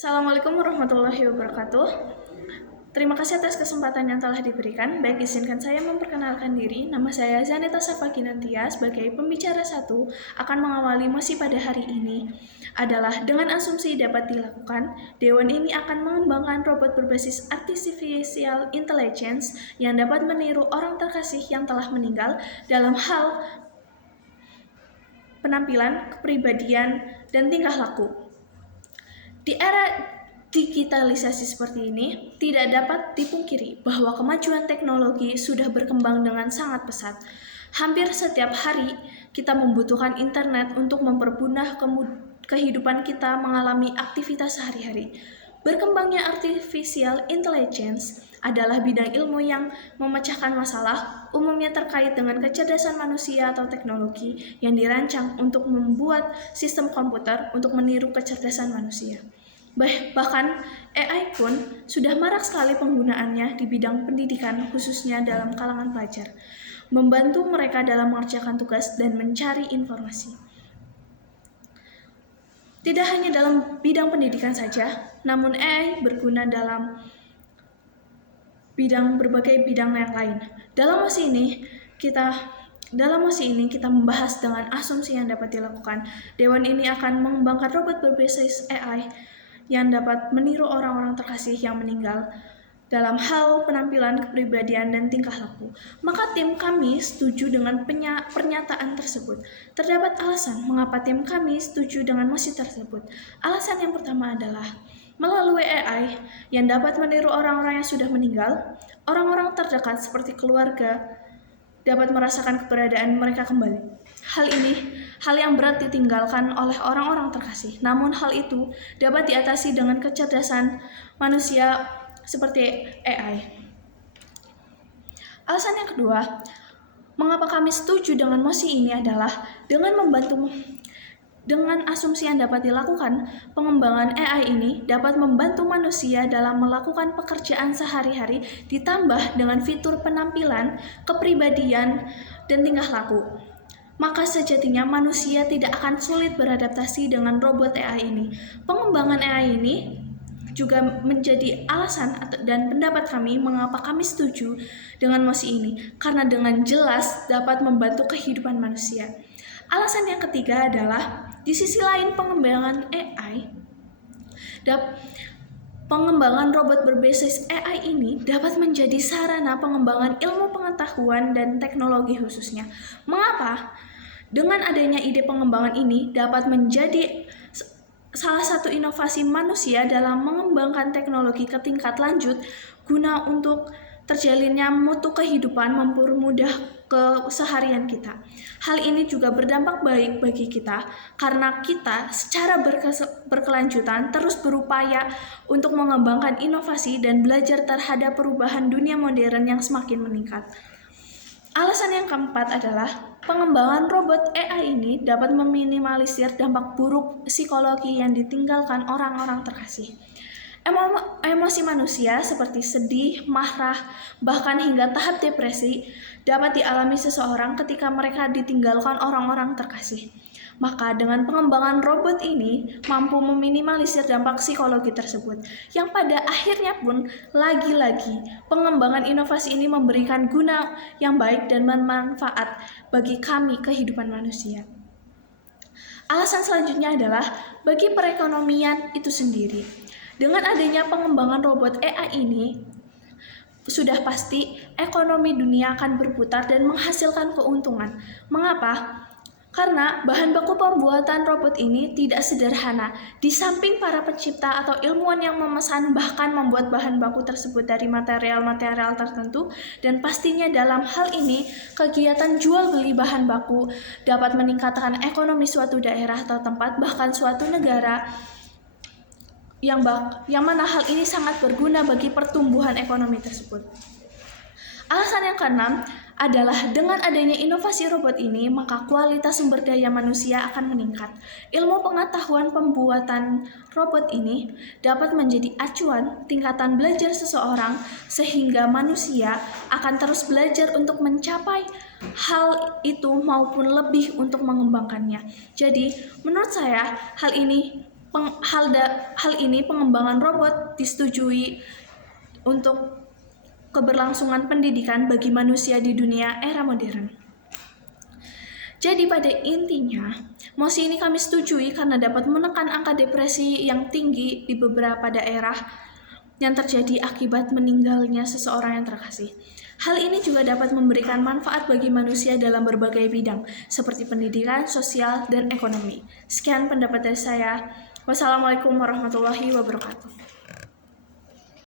Assalamualaikum warahmatullahi wabarakatuh. Terima kasih atas kesempatan yang telah diberikan. Baik, izinkan saya memperkenalkan diri. Nama saya Zaneta Safakinantia sebagai pembicara satu akan mengawali mosi pada hari ini adalah dengan asumsi dapat dilakukan, Dewan ini akan mengembangkan robot berbasis artificial intelligence yang dapat meniru orang terkasih yang telah meninggal dalam hal penampilan, kepribadian, dan tingkah laku. Di era digitalisasi seperti ini, tidak dapat dipungkiri bahwa kemajuan teknologi sudah berkembang dengan sangat pesat. Hampir setiap hari, kita membutuhkan internet untuk mempermudah kehidupan kita mengalami aktivitas sehari-hari. Berkembangnya artificial intelligence adalah bidang ilmu yang memecahkan masalah, umumnya terkait dengan kecerdasan manusia atau teknologi yang dirancang untuk membuat sistem komputer untuk meniru kecerdasan manusia. Bahkan AI pun sudah marak sekali penggunaannya di bidang pendidikan, khususnya dalam kalangan pelajar, membantu mereka dalam mengerjakan tugas dan mencari informasi. Tidak hanya dalam bidang pendidikan saja, namun AI berguna dalam berbagai bidang yang lain. Dalam mosi ini kita membahas dengan asumsi yang dapat dilakukan. Dewan ini akan mengembangkan robot berbasis AI yang dapat meniru orang-orang terkasih yang meninggal dalam hal penampilan, kepribadian, dan tingkah laku. Maka tim kami setuju dengan pernyataan tersebut. Terdapat alasan mengapa tim kami setuju dengan mosi tersebut. Alasan yang pertama adalah melalui AI yang dapat meniru orang-orang yang sudah meninggal, orang-orang terdekat seperti keluarga dapat merasakan keberadaan mereka kembali. Hal yang berat ditinggalkan oleh orang-orang terkasih. Namun hal itu dapat diatasi dengan kecerdasan manusia seperti AI. Alasan yang kedua, mengapa kami setuju dengan mosi ini adalah dengan asumsi yang dapat dilakukan, pengembangan AI ini dapat membantu manusia dalam melakukan pekerjaan sehari-hari ditambah dengan fitur penampilan, kepribadian, dan tingkah laku. Maka sejatinya manusia tidak akan sulit beradaptasi dengan robot AI ini. Pengembangan AI ini juga menjadi alasan dan pendapat kami mengapa kami setuju dengan mosi ini, karena dengan jelas dapat membantu kehidupan manusia. Alasan yang ketiga adalah di sisi lain pengembangan robot berbasis AI ini dapat menjadi sarana pengembangan ilmu pengetahuan dan teknologi khususnya. Mengapa? Dengan adanya ide pengembangan ini dapat menjadi salah satu inovasi manusia dalam mengembangkan teknologi ke tingkat lanjut guna untuk terjalinnya mutu kehidupan, mempermudah keseharian kita. Hal ini juga berdampak baik bagi kita karena kita secara berkelanjutan terus berupaya untuk mengembangkan inovasi dan belajar terhadap perubahan dunia modern yang semakin meningkat. Alasan yang keempat adalah pengembangan robot AI ini dapat meminimalisir dampak buruk psikologi yang ditinggalkan orang-orang terkasih. Emosi manusia seperti sedih, marah, bahkan hingga tahap depresi dapat dialami seseorang ketika mereka ditinggalkan orang-orang terkasih. Maka dengan pengembangan robot ini mampu meminimalisir dampak psikologi tersebut, yang pada akhirnya pun lagi-lagi pengembangan inovasi ini memberikan guna yang baik dan bermanfaat bagi kami kehidupan manusia. Alasan selanjutnya adalah bagi perekonomian itu sendiri. Dengan adanya pengembangan robot AI ini, sudah pasti ekonomi dunia akan berputar dan menghasilkan keuntungan. Mengapa? Karena bahan baku pembuatan robot ini tidak sederhana. Di samping para pencipta atau ilmuwan yang memesan bahkan membuat bahan baku tersebut dari material-material tertentu, dan pastinya dalam hal ini kegiatan jual beli bahan baku dapat meningkatkan ekonomi suatu daerah atau tempat, bahkan suatu negara, yang mana hal ini sangat berguna bagi pertumbuhan ekonomi tersebut. Alasan yang keenam adalah dengan adanya inovasi robot ini, maka kualitas sumber daya manusia akan meningkat. Ilmu pengetahuan pembuatan robot ini dapat menjadi acuan tingkatan belajar seseorang, sehingga manusia akan terus belajar untuk mencapai hal itu maupun lebih untuk mengembangkannya. Jadi, menurut saya hal ini Hal ini pengembangan robot disetujui untuk keberlangsungan pendidikan bagi manusia di dunia era modern. Jadi pada intinya, mosi ini kami setujui karena dapat menekan angka depresi yang tinggi di beberapa daerah yang terjadi akibat meninggalnya seseorang yang terkasih. Hal ini juga dapat memberikan manfaat bagi manusia dalam berbagai bidang, seperti pendidikan, sosial, dan ekonomi. Sekian pendapat dari saya. Wassalamualaikum warahmatullahi wabarakatuh.